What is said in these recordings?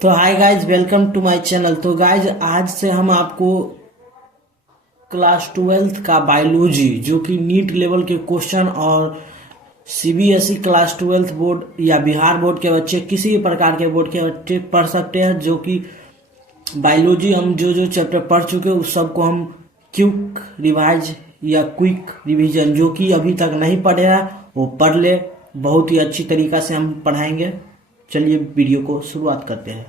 तो hi guys, welcome to my channel. तो guys आज से हम आपको क्लास 12th का बायोलॉजी जो कि नीट लेवल के क्वेश्चन और सीबीएसई क्लास 12th बोर्ड या बिहार बोर्ड के बच्चे किसी भी प्रकार के बोर्ड के बच्चे पढ़ सकते हैं। जो कि बायोलॉजी हम जो जो चैप्टर पढ़ चुके हैं उस सबको हम क्विक रिवाइज या क्विक रिवीजन जो कि अभी तक नहीं पढ़े हैं वो पढ़ ले। बहुत ही अच्छी तरीका से हम पढ़ाएंगे। चलिए वीडियो को शुरुआत करते हैं।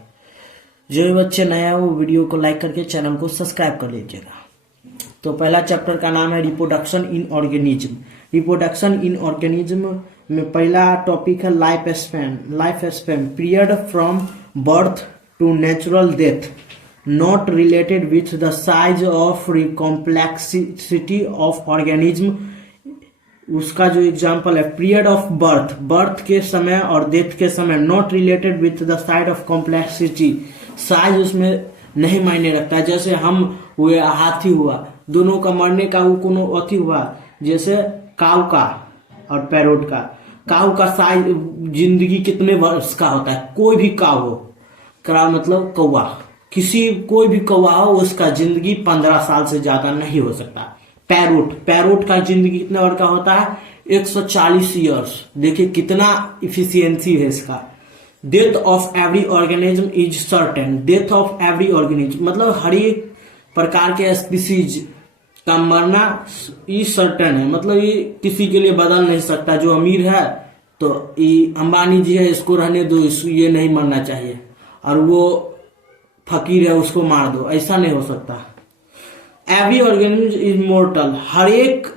जो भी बच्चे नए हैं वो वीडियो को लाइक करके चैनल को सब्सक्राइब कर लीजिएगा। तो पहला चैप्टर का नाम है reproduction in organism. Reproduction in organism में पहला टॉपिक है life span. Life span period from birth to natural death not related with the size of complexity of organism. उसका जो एग्जाम्पल है पीरियड ऑफ बर्थ, बर्थ के समय और death के समय, not related with the side of complexity, size उसमें नहीं मायने रखता। जैसे हम हुए, हाथी हुआ, दोनों का मरने का वो कोनो अति हुआ। जैसे काऊ का और पैरोट का, काऊ का साइज जिंदगी कितने वर्ष का होता है। कोई भी काऊ हो, काऊ मतलब कौवा, कोई भी कौवा हो उसका जिंदगी 15 साल से ज्यादा नहीं हो सकता। पैरोट का जिंदगी कितने वर्ष का होता है 140 ईयर्स। देखिए कितना इफिशियंसी है इसका। Death of every organism is certain. Death of every organism मतलब हर एक प्रकार के स्पीसीज का मरना इज सर्टेन है, मतलब ये किसी के लिए बदल नहीं सकता। जो अमीर है तो ये अंबानी जी है, इसको रहने दो, ये नहीं मरना चाहिए, और वो फकीर है उसको मार दो, ऐसा नहीं हो सकता। Every organism is mortal. हर एक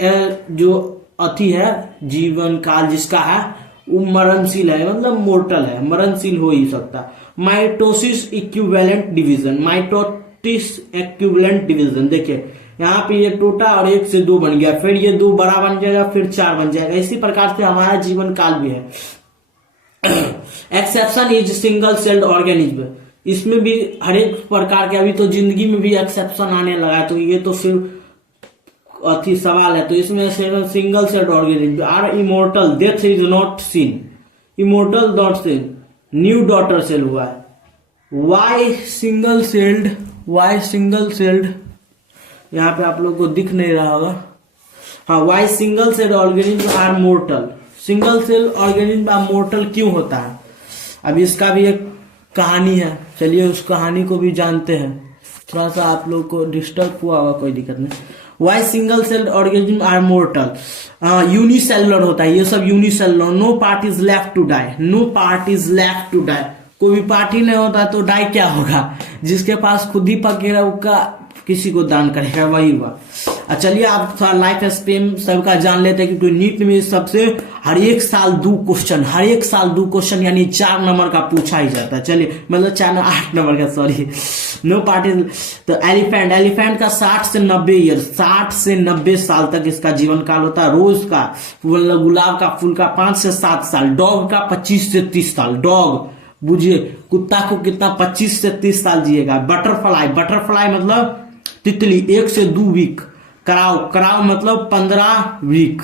जो अति है जीवन काल जिसका है वो मरणशील है, मतलब मोर्टल है, मरणशील हो ही सकता। Mitosis equivalent division. Mitosis equivalent division देखिए यहाँ पे ये टूटा और 1 से 2 बन गया, फिर ये 2 बड़ा बन जाएगा, फिर 4 बन जाएगा। इसी प्रकार से हमारा जीवन काल भी है। Exception is single celled organism. इसमें भी हर एक प्रकार के, अभी तो जिंदगी में भी एक्सेप्शन आने लगा है, तो ये तो सिर्फ अति सवाल है। तो इसमें single celled organism are immortal, death is not seen, immortal not seen. New daughter cell हुआ है। वाई सिंगल सेल्ड, यहाँ पे आप लोग को दिख नहीं रहा होगा। हाँ, why single celled organism are mortal. Single cell organism are mortal क्यों होता है, अब इसका भी एक कहानी है। चलिए उस कहानी को भी जानते हैं। थोड़ा सा आप लोग को डिस्टर्ब हुआ होगा, कोई दिक्कत नहीं। Why single celled organism are mortal. Unicellular होता है ये सब, unicellular. No part is left to die, no part is left to die. कोई भी पार्ट ही नहीं होता तो डाई क्या होगा, जिसके पास खुद ही पकेगा उसका किसी को दान करेगा, वही हुआ। चलिए आप थोड़ा लाइफ स्पेन सबका जान लेते हैं, क्योंकि नीट में सबसे हर एक साल 2 क्वेश्चन यानी 4 नंबर का पूछा ही जाता है। चलिए मतलब 8 नंबर का, सॉरी। No part is. तो एलिफेंट का 60 से 90 ईयर, 60 से 90 साल तक इसका जीवन काल होता है। रोज का, गुलाब का फूल का 5 से 7 साल। डॉग का 25 से 30 साल। डॉग बुझिए, कुत्ता को कितना 25 से 30 साल जिएगा। बटरफ्लाई मतलब तितली 1 से 2 वीक। कराव मतलब 15 वीक।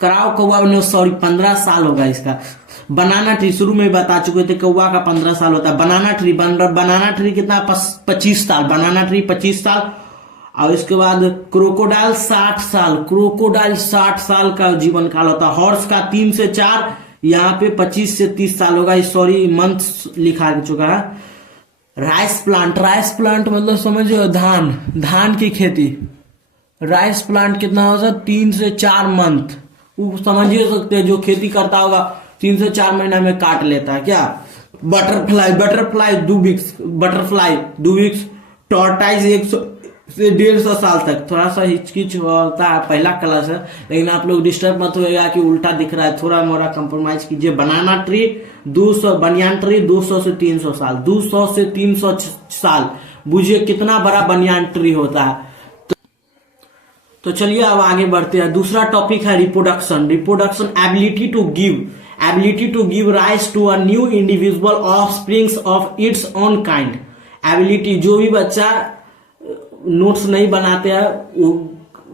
कौवा 15 साल होगा इसका। बनाना ट्री शुरू में बता चुके थे, कौवा का 15 साल होता है। बनाना ट्री कितना 25 साल। बनाना ट्री 25 साल। और इसके बाद क्रोकोडाइल 60 साल का जीवन काल होता है। हॉर्स का 3 से 4, यहाँ पे 25 से 30 साल होगा। सॉरी मंथ लिखा चुका है। राइस प्लांट मतलब समझो धान की खेती। राइस प्लांट कितना होगा 3 से 4 मंथ। वो समझ ही सकते हैं, जो खेती करता होगा 3 से 4 महीना में काट लेता है क्या। Butterfly 2 weeks. टॉर्टाइज 100 से 150 साल तक। थोड़ा सा हिचकिच होता है, पहला क्लास है, लेकिन आप लोग डिस्टर्ब मत होएगा कि उल्टा दिख रहा है, थोड़ा मोड़ा कंप्रोमाइज कीजिए। बनियान ट्री 200 से 300 साल। 200 से 300 साल, बुझिए कितना बड़ा बनियान ट्री होता है। तो चलिए अब आगे बढ़ते हैं। दूसरा टॉपिक है reproduction. Ability to give rise to a new individual offsprings of its own kind. Ability, जो भी बच्चा नोट्स नहीं बनाते हैं वो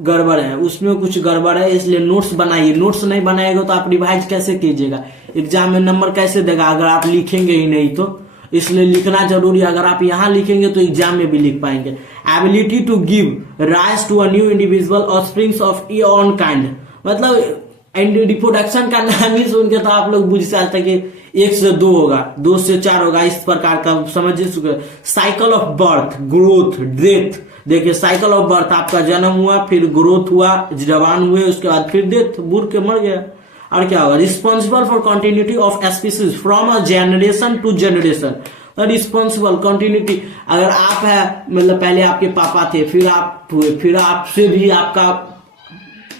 गड़बड़ है, उसमें कुछ गड़बड़ है, इसलिए नोट्स बनाइए। नोट्स नहीं बनाएगा तो आप रिवाइज कैसे कीजिएगा। एग्जाम में नंबर कैसे देगा अगर आप लिखेंगे ही नहीं तो, इसलिए लिखना जरूरी है। अगर आप यहाँ लिखेंगे तो एग्जाम में भी लिख पाएंगे। Ability to give rise to a new individual offsprings of your own kind, मतलब रिप्रोडक्शन का नाम ही सुन के तो आप लोग बुझ सकते हैं कि 1 से 2 होगा, 2 से 4 होगा, इस प्रकार का समझ चुके। Cycle of birth, growth, death, देखिए साइकिल ऑफ बर्थ, आपका जन्म हुआ, फिर ग्रोथ हुआ, जवान हुए, उसके बाद फिर डेथ, बूढ़ के मर गया, और क्या होगा। Responsible for continuity of species from a generation to generation, responsible continuity, अगर आप है मतलब पहले आपके पापा थे, फिर आप हुए, फिर आपसे भी आपका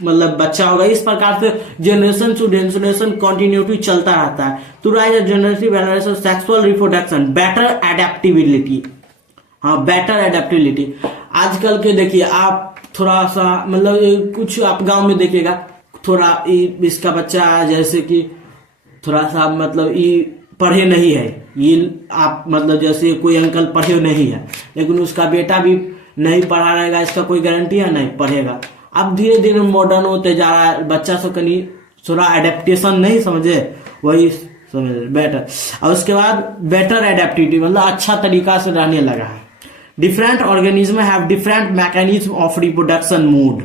मतलब बच्चा होगा, इस प्रकार से जनरेशन टू जनरेशन कंटिन्यूटी चलता रहता है। To rise generative variation, sexual reproduction, better adaptability, हाँ बेटर एडेप्टिबिलिटी। आजकल के देखिए आप थोड़ा सा मतलब कुछ आप गांव में देखिएगा, थोड़ा इसका बच्चा जैसे कि थोड़ा सा मतलब ये पढ़े नहीं है, ये आप मतलब जैसे कोई अंकल पढ़े नहीं है, लेकिन उसका बेटा भी नहीं पढ़ा रहेगा, इसका कोई गारंटी है नहीं पढ़ेगा। अब धीरे धीरे मॉडर्न होते जा रहा है, बच्चा सब कहीं थोड़ा एडेप्टेशन नहीं समझे, वही समझ बेटर। और उसके बाद बेटर एडेप्टिविटी मतलब अच्छा तरीका से रहने लगा है। Different organism have different mechanism of reproduction mode,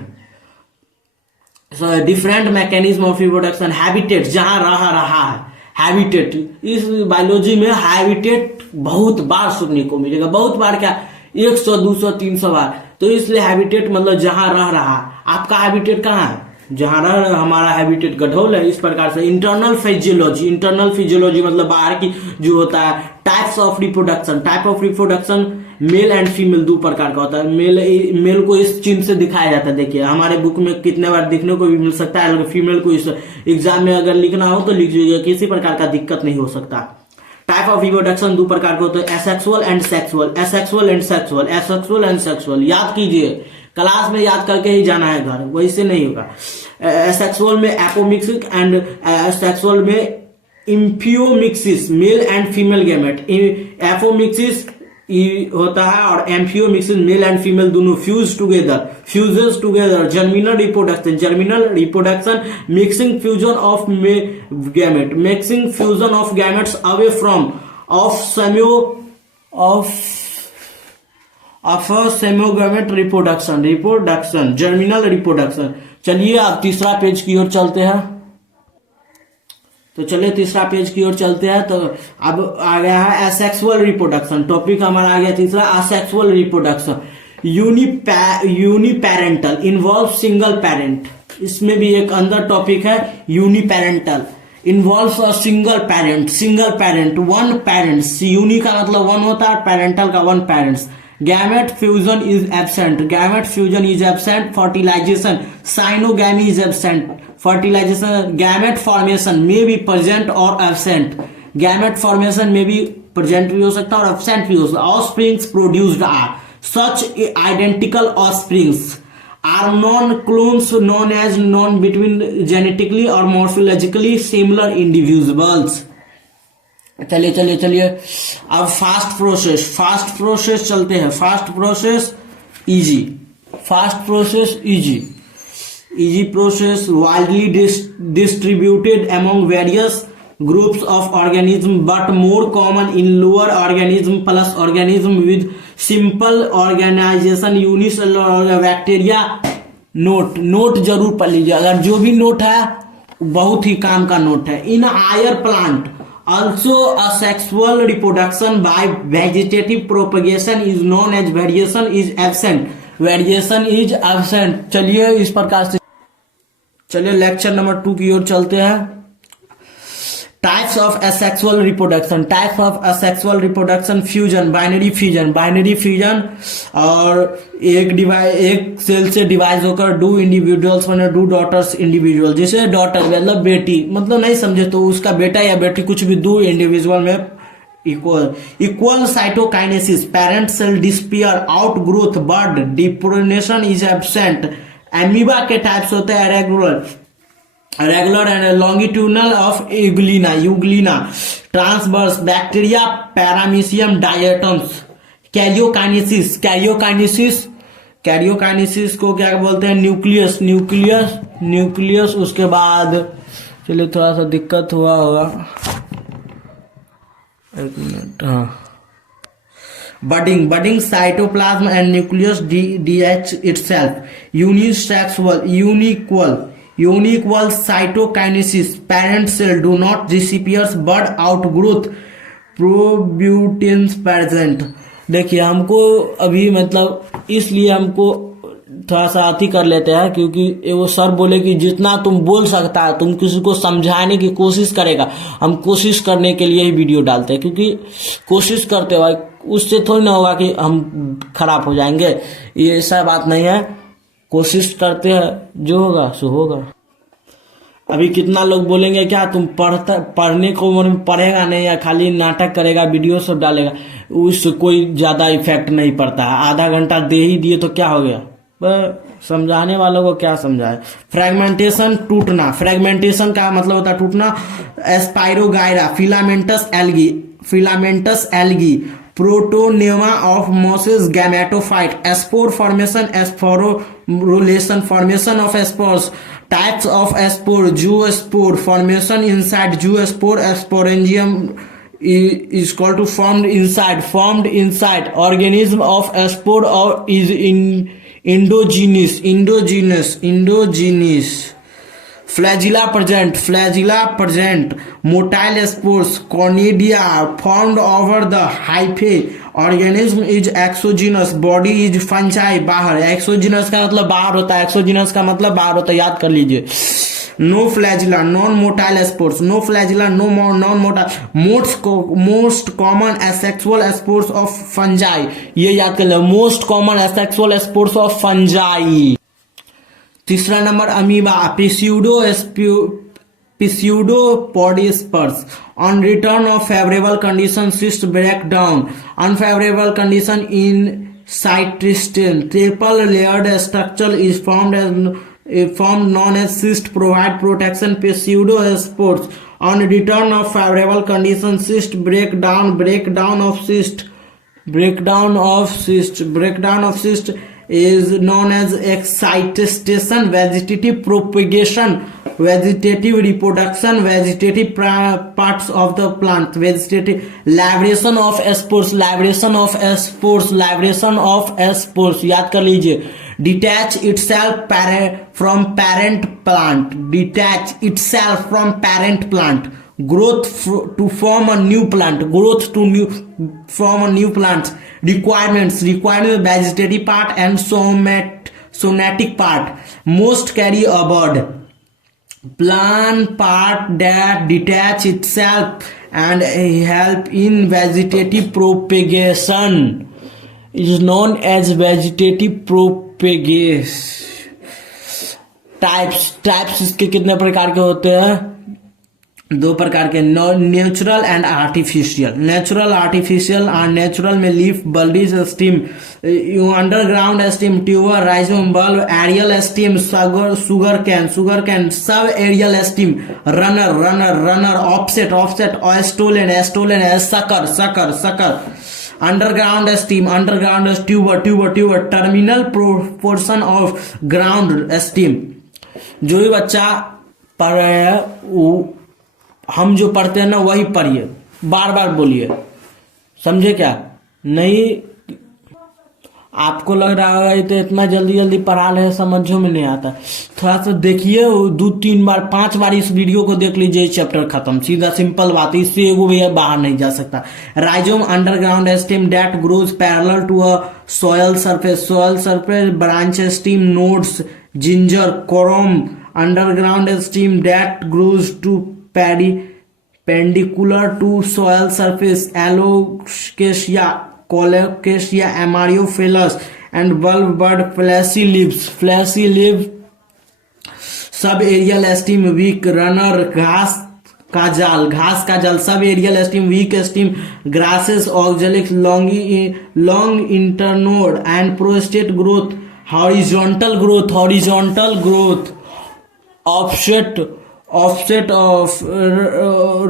different mechanism of reproduction. Habitat, जहां रहा है, हैबिटेट, इस बायोलॉजी में हैबिटेट बहुत बार सुनने को मिलेगा, बहुत बार क्या 100 200 300 बार। तो इसलिए हैबिटेट मतलब जहां रह रहा, आपका हैबिटेट कहाँ है, जहां रह, हमारा हैबिटेट गढ़ोल है, इस प्रकार से। इंटरनल फिजियोलॉजी, इंटरनल फिजियोलॉजी मतलब बाहर की जो होता है। Types of reproduction, type of reproduction mail and female 2 प्रकार का होता है। मेल को इस चिन्ह से दिखाया जाता है, देखिए हमारे बुक में कितने बार दिखने को भी मिल सकता है, फीमेल को इस एग्जाम में अगर लिखना हो तो लिख लीजिएगा, किसी प्रकार का दिक्कत नहीं हो सकता। टाइप ऑफ रिप्रोडक्शन 2 प्रकार के होते हैं, asexual and sexual, asexual and sexual, asexual and sexual. याद कीजिए, क्लास में याद करके ही जाना है घर, वैसे नहीं होगा। एसेक्सुअल में एपोमिक्सिस एंड सेक्सुअल में amphimixis, male and female gamete. Apomixis होता है और एम्फियोमिक्सिस मेल एंड फीमेल दोनों fuses together. Germinal reproduction, germinal reproduction mixing fusion of gamete, mixing fusion of gametes away from of सेमियोगैमेट reproduction, germinal reproduction. चलिए अब तीसरा page की ओर चलते हैं, तो चलिए तीसरा पेज की ओर चलते हैं। तो अब आ गया है असेक्सुअल रिप्रोडक्शन, टॉपिक हमारा आ गया तीसरा, asexual reproduction. Uniparental involve single parent, इसमें भी एक अंदर टॉपिक है। Uniparental involve a single parent, one parents. Uni का मतलब 1 होता है, पेरेंटल का 1 parents. Gamete fusion is absent, fertilization, syngamy is absent, fertilization. Gamete formation में भी प्रेजेंट और एब्सेंट, गैमेट फॉर्मेशन में भी प्रेजेंट भी हो सकता है और एब्सेंट भी हो सकता है। Offsprings produced are such identical offsprings are non clones non as non between genetically और मॉर्फोलॉजिकली सिमिलर इंडिविजुअल्स। चलिए अब फास्ट प्रोसेस चलते हैं। Fast process easy process widely distributed among various groups of organism but more common in lower organism plus organism with simple organisation unicellular bacteria. Note जरूर पढ़ लीजिए, अगर जो भी नोट है बहुत ही काम का नोट है। In higher plant also asexual reproduction by vegetative propagation is known as variation is absent। चलिए इस प्रकार से चलिए लेक्चर नंबर 2 की ओर चलते हैं। Types of asexual reproduction, fusion, binary fusion और एक सेल से डिवाइड होकर 2 इंडिविजुअल्स बने, 2 डॉटर्स इंडिविजुअल। जैसे डॉटर मतलब बेटी, मतलब नहीं समझे तो उसका बेटा या बेटी कुछ भी 2 इंडिविजुअल में equal cytokinesis, parent cell disappear, out growth, bud डिप्रोनेशन इज एब्सेंट। एमीबा के टाइप्स होते हैं regular and longitudinal of euglena, transverse, bacteria, paramecium, diatoms. Karyokinesis को क्या बोलते हैं, न्यूक्लियस। उसके बाद चलिए थोड़ा सा दिक्कत हुआ होगा, एक मिनट। हाँ, budding cytoplasm and nucleus DH itself, unequal cytokinesis, parent cell do not disappear but outgrowth proteins present। देखिए हमको अभी मतलब इसलिए हमको थोड़ा सा अति कर लेते हैं क्योंकि वो सर बोले कि जितना तुम बोल सकता है तुम किसी को समझाने की कोशिश करेगा। हम कोशिश करने के लिए ही वीडियो डालते हैं, क्योंकि कोशिश करते हुए उससे थोड़ी ना होगा कि हम खराब हो जाएंगे, ये ऐसा बात नहीं है। कोशिश करते हैं, जो होगा सो होगा। अभी कितना लोग बोलेंगे क्या तुम पढ़ने को पढ़ेगा नहीं या खाली नाटक करेगा, वीडियो सब डालेगा, उससे कोई ज्यादा इफेक्ट नहीं पड़ता है। आधा घंटा दे ही दिए तो क्या हो गया, समझाने वालों को क्या समझाए। फ्रेगमेंटेशन, टूटना। फ्रेगमेंटेशन का मतलब होता है टूटना। Spirogyra, filamentous algae, protonema of mosses, gametophyte, spore formation, sporulation, formation of spores, types of spore, zoospore, formation inside zoospore, sporangium is called to formed inside organism of spore or is in endogenous flagella present, motile spores, cornidia formed over the hyphae, organism is exogenous, body is fungi, बाहर। exogenous का मतलब बाहर होता है, exogenous का मतलब बाहर होता है, याद कर लीजिए। No flagella, non motile spores, no flagella, no non motile, most common asexual spores of fungi, ये याद कर लो, most common asexual spores of fungi. तीसरा number amoeba, pseudopodsperms, on return of favorable condition cyst break down, unfavorable condition in cytosine, triple layered structure is formed known as cyst, provide protection. Pseudospores, on return of favorable condition cyst breakdown of cyst is known as excitation, vegetative propagation, vegetative reproduction, vegetative parts of the plant, vegetative liberation of spores, याद कर लीजिए। detach itself from parent plant, growth to form a new plant, requirements vegetative part and somatic part, most carry a bud, plant part that detach itself and help in vegetative propagation is known as vegetative propagation। Types इसके कितने प्रकार के होते हैं, दो प्रकार के, natural and artificial. Natural में leaf, bulbils stem, underground stem, tuber, rhizome, bulb, aerial stem, sugar cane, sub aerial stem, runner, offset, stolon, sucker, underground stem, tuber, terminal portion of ground stem. जो भी बच्चा पढ़ रहे हैं वो हम जो पढ़ते हैं ना वही पढ़िए, बार बोलिए, समझे क्या नहीं। आपको लग रहा होगा ये तो इतना जल्दी पढ़ा रहे, समझो में नहीं आता। थोड़ा सा देखिए, 2-3 बार 5 बार इस वीडियो को देख लीजिए, चैप्टर खत्म, सीधा सिंपल बात है, इससे वो भी बाहर नहीं जा सकता। Rhizome, underground stem that grows parallel to a soil surface, branch stem, nodes, ginger, corm, underground stem that grows to perpendicular to soil surface, alocasia, colocasia, amorphophallus and bulb bud, fleshy leaves, sub aerial stem, weak, runner, घास का जाल, sub aerial stem, weak stem, grasses, oxalic, long internode and prostrate growth, horizontal growth, offset of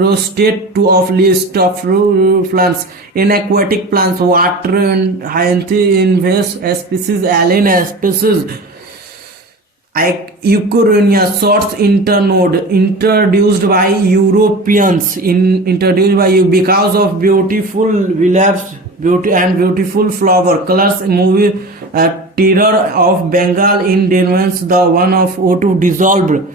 rotate to of list of plants, in aquatic plants, water and hyacinth species, alien species, Eukaryonia sorts internode introduced by Europeans because of beautiful leaves, beautiful flower colors. Movie Terror of Bengal in Denmark, the one of O2 dissolved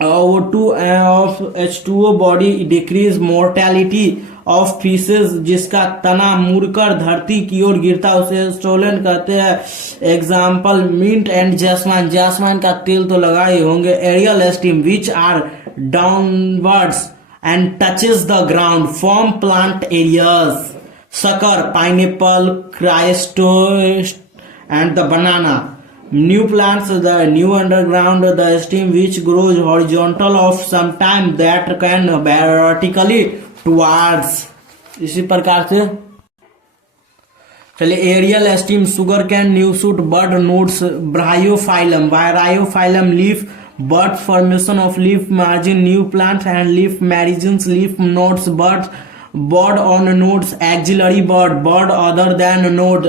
O2 of H2O body decrease mortality of fishes, जिसका तना मुड़कर धरती की ओर गिरता उसे stolon कहते हैं. Example mint and jasmine, jasmine का तेल तो लगाए होंगे. Aerial stem which are downwards and touches the ground form plant areas. Sucker, pineapple, क्राइस्टोस and the banana. New plants, the new underground, the steam which grows horizontal of some time that can vertically towards. इसी प्रकार से चलिए aerial stem, sugar cane, new shoot, bud nodes, Bryophyllum, Bryophyllum leaf, bud formation of leaf margin, new plant and leaf margins, leaf nodes, bud on nodes, axillary bud other than node,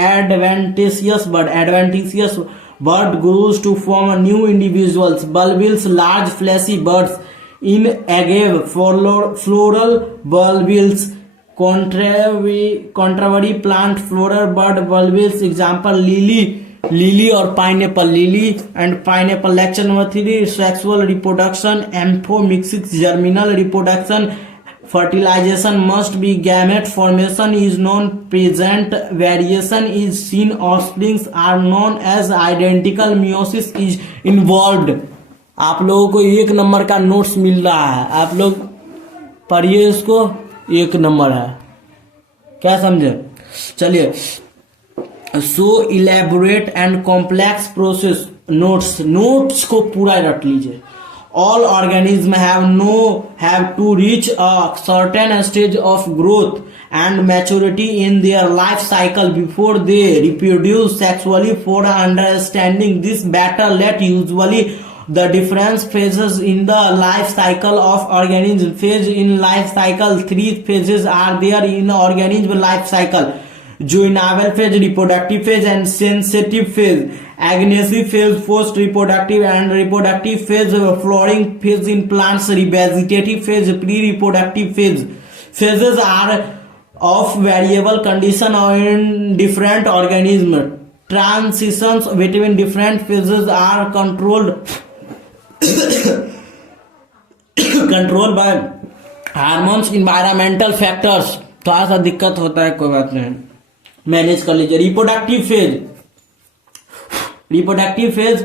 adventitious bird grows to form new individuals. Bulbils, large fleshy birds in agave, floral bulbils. Contrary plant, floral bird bulbils. Example lily or pineapple. Lily and pineapple. Lecture number 3, sexual reproduction, amphomixis, germinal reproduction. Fertilization must be gamete formation is known, present variation is seen, offsprings are known as identical, meiosis is involved. आप लोगों को 1 number का notes मिल रहा है, आप लोग पढ़िए इसको, 1 नंबर है. क्या समझे? चलिए, so elaborate and complex process. Notes को पूरा रट लीजिए. All organisms have to reach a certain stage of growth and maturity in their life cycle before they reproduce sexually. For understanding this better, let usually the different phases in the life cycle of organism. Phase in life cycle, 3 phases are there in organism life cycle: juvenile phase, reproductive phase, and sensitive phase. Agnacy phase, post reproductive and reproductive phase, flowering phase in plants, vegetative phase, pre-reproductive phase. Phases are of variable condition in different organisms. Transitions between different phases are controlled by hormones, environmental factors. थोड़ा सा दिक्कत होता है, कोई बात नहीं, manage कर लीजिए. Reproductive phase,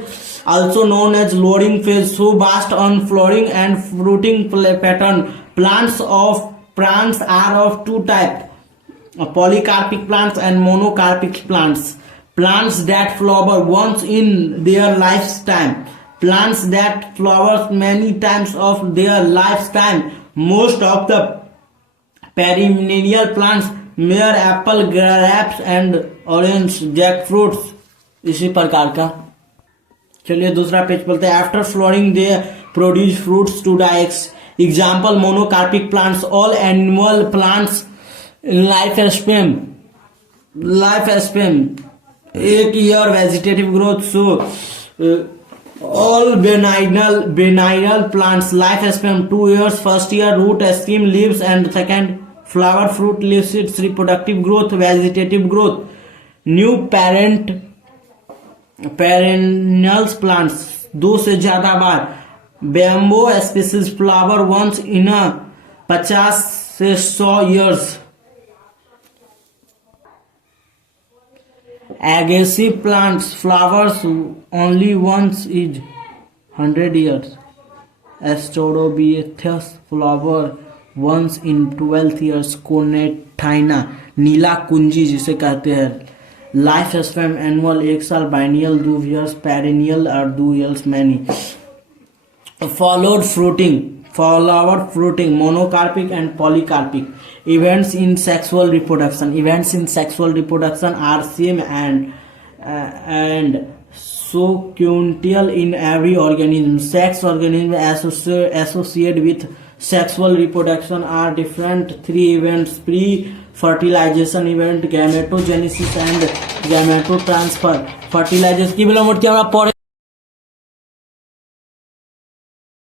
also known as lowering phase, so based on flowering and fruiting pattern. Plants are of 2 types: polycarpic plants and monocarpic plants. Plants that flower once in their lifetime, plants that flower many times of their lifetime. Most of the perennial plants, mere apple, grapes and orange, jackfruits. इसी प्रकार का. चलिए दूसरा page बोलते हैं. After flowering they produce fruits to the eggs. Example monocarpic plants, all annual plants in life span 1 year vegetative growth. So all biennial plants life span 2 years. First year root, stem, leaves and second flower, fruit, leave, seeds, reproductive growth, vegetative growth. New perennials plants 2 से ज्यादा बार. Bamboo species flower once in 50 से 100 years. एगेसी plants flowers only once is 100 years. Strobilanthes flower once in 12 years. कोनेटाइना नीला कुंजी जिसे कहते हैं. लाइफ स्पैन एनुअल 1 साल, बाइनियल 2 years, पेरिनियल और 2 years many. Flower fruiting monocarpic and polycarpic. Events in sexual reproduction are same and sequential in every organism. Sex organism associated with sexual reproduction are different three events: pre-fertilization event, gametogenesis and gametotransfer. Fertilization কি বলে মোট আমরা পরে